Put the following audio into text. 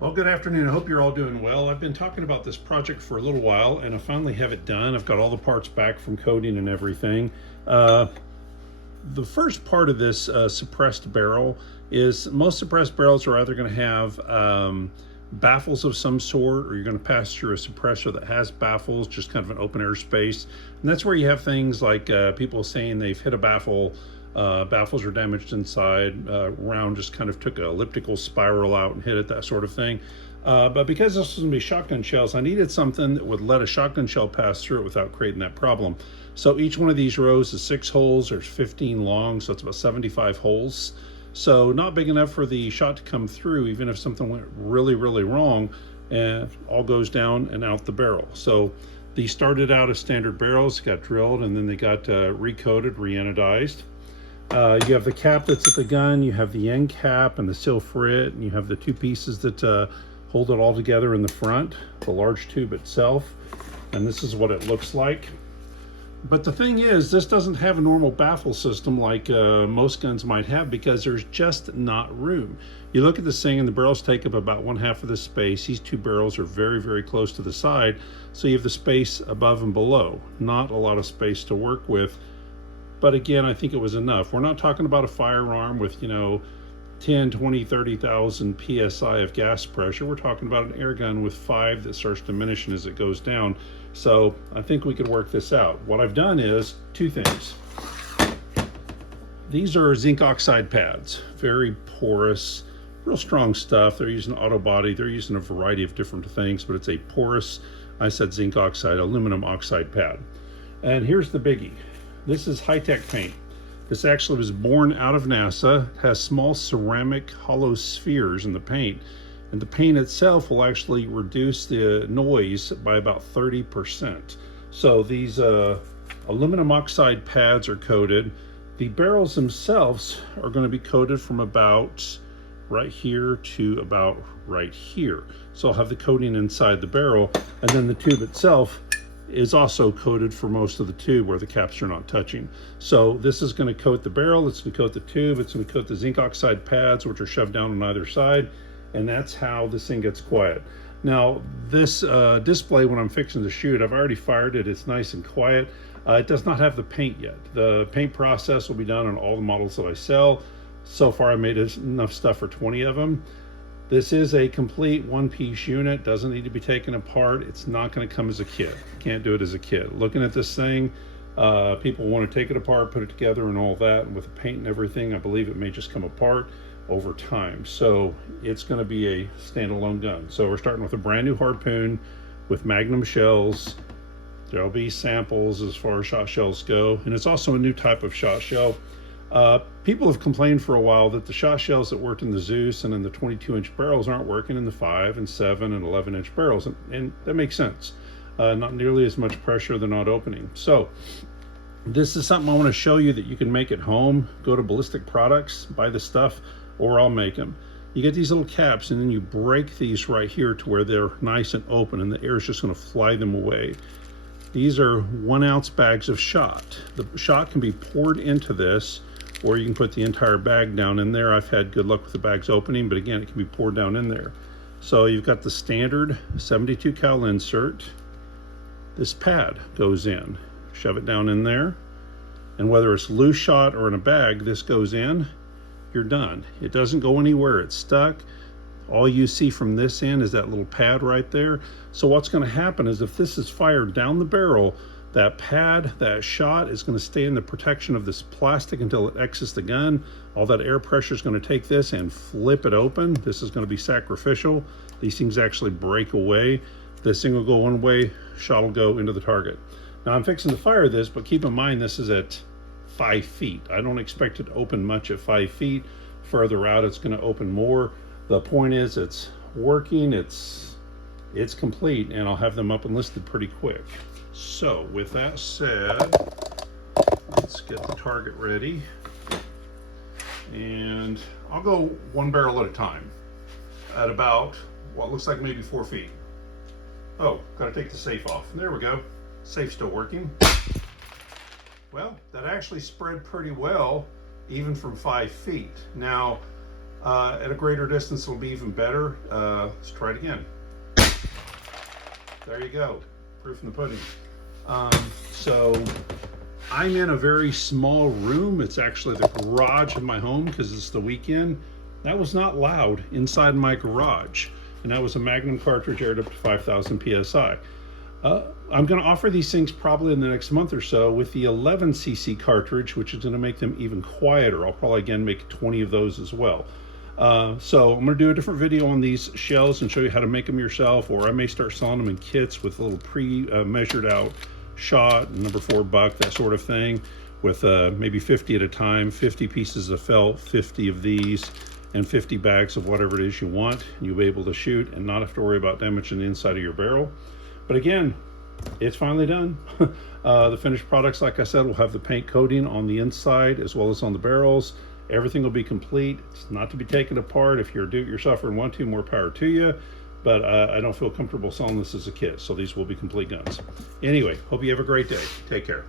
Well, good afternoon. I hope you're all doing well. I've been talking about this project for a little while and I finally have it done. I've got all the parts back from coating and everything. The first part of this suppressed barrel is most suppressed barrels are either going to have baffles of some sort, or you're going to pass through a suppressor that has baffles, just kind of an open air space. And that's where you have things like people saying they've hit a baffle. Baffles are damaged inside. Round just kind of took an elliptical spiral out and hit it, that sort of thing. But because this was going to be shotgun shells, I needed something that would let a shotgun shell pass through it without creating that problem. So each one of these rows is 6 holes. There's 15 long, so it's about 75 holes. So not big enough for the shot to come through, even if something went really, really wrong, and all goes down and out the barrel. So these started out as standard barrels, got drilled, and then they got recoated, re-anodized. You have the cap that's at the gun, you have the end cap and the seal for it, and you have the two pieces that hold it all together in the front, the large tube itself, and this is what it looks like. But the thing is, this doesn't have a normal baffle system like most guns might have, because there's just not room. You look at this thing and the barrels take up about 1/2 of the space. These two barrels are very, very close to the side, so you have the space above and below. Not a lot of space to work with. But again, I think it was enough. We're not talking about a firearm with, 10, 20, 30,000 PSI of gas pressure. We're talking about an air gun with 5 that starts diminishing as it goes down. So I think we could work this out. What I've done is 2 things. These are zinc oxide pads, very porous, real strong stuff. They're using auto body. They're using a variety of different things, but it's a porous, I said zinc oxide, aluminum oxide pad. And here's the biggie. This is high-tech paint. This actually was born out of NASA. It has small ceramic hollow spheres in the paint, and the paint itself will actually reduce the noise by about 30%. So these aluminum oxide pads are coated. The barrels themselves are going to be coated from about right here to about right here. So I'll have the coating inside the barrel, and then the tube itself is also coated for most of the tube where the caps are not touching. So this is going to coat the barrel, it's going to coat the tube, it's going to coat the zinc oxide pads, which are shoved down on either side, and that's how this thing gets quiet. Now this display, when I'm fixing to shoot, I've already fired it, it's nice and quiet. It does not have the paint yet. The paint process will be done on all the models that I sell. So far I made enough stuff for 20 of them. This is a complete one-piece unit, doesn't need to be taken apart. It's not going to come as a kit. Can't do it as a kit. Looking at this thing, people want to take it apart, put it together and all that, and with the paint and everything, I believe it may just come apart over time. So it's going to be a standalone gun. So we're starting with a brand new Harpoon with Magnum shells. There'll be samples as far as shot shells go, and it's also a new type of shot shell. People have complained for a while that the shot shells that worked in the Zeus and in the 22-inch barrels aren't working in the 5 and 7 and 11-inch barrels, and that makes sense. Not nearly as much pressure, they're not opening. So this is something I want to show you that you can make at home. Go to Ballistic Products, buy the stuff, or I'll make them. You get these little caps, and then you break these right here to where they're nice and open, and the air is just going to fly them away. These are 1-ounce bags of shot. The shot can be poured into this, or you can put the entire bag down in there. I've had good luck with the bags opening, but again, it can be poured down in there. So you've got the standard 72 cal insert. This pad goes in. Shove it down in there, and whether it's loose shot or in a bag, this goes in, you're done. It doesn't go anywhere, it's stuck. All you see from this end is that little pad right there. So what's going to happen is if this is fired down the barrel, that pad, that shot is going to stay in the protection of this plastic until it exits the gun. All that air pressure is going to take this and flip it open. This is going to be sacrificial. These things actually break away. This thing will go one way, shot will go into the target. Now I'm fixing to fire this, but keep in mind this is at 5 feet. I don't expect it to open much at 5 feet. Further out, it's going to open more. The point is it's working, it's complete, and I'll have them up and listed pretty quick. So with that said, let's get the target ready, and I'll go one barrel at a time at about what looks like maybe 4 feet. Oh, gotta take the safe off. There we go. Safe's still working. Well, that actually spread pretty well, even from 5 feet. Now, At a greater distance, it'll be even better. Let's try it again. There you go, proof in the pudding. So I'm in a very small room. It's actually the garage of my home because it's the weekend. That was not loud inside my garage. And that was a Magnum cartridge aired up to 5,000 PSI. I'm going to offer these things probably in the next month or so with the 11cc cartridge, which is going to make them even quieter. I'll probably again make 20 of those as well. So I'm going to do a different video on these shells and show you how to make them yourself, or I may start selling them in kits with a little pre-measured out shot, number 4 buck, that sort of thing, with maybe 50 at a time, 50 pieces of felt, 50 of these, and 50 bags of whatever it is you want. You'll be able to shoot and not have to worry about damaging the inside of your barrel. But again, it's finally done. The finished products, like I said, will have the paint coating on the inside as well as on the barrels. Everything will be complete. It's not to be taken apart. If you're a do-it-yourselfer and want to, more power to you. But I don't feel comfortable selling this as a kit, so these will be complete guns. Anyway, hope you have a great day. Take care.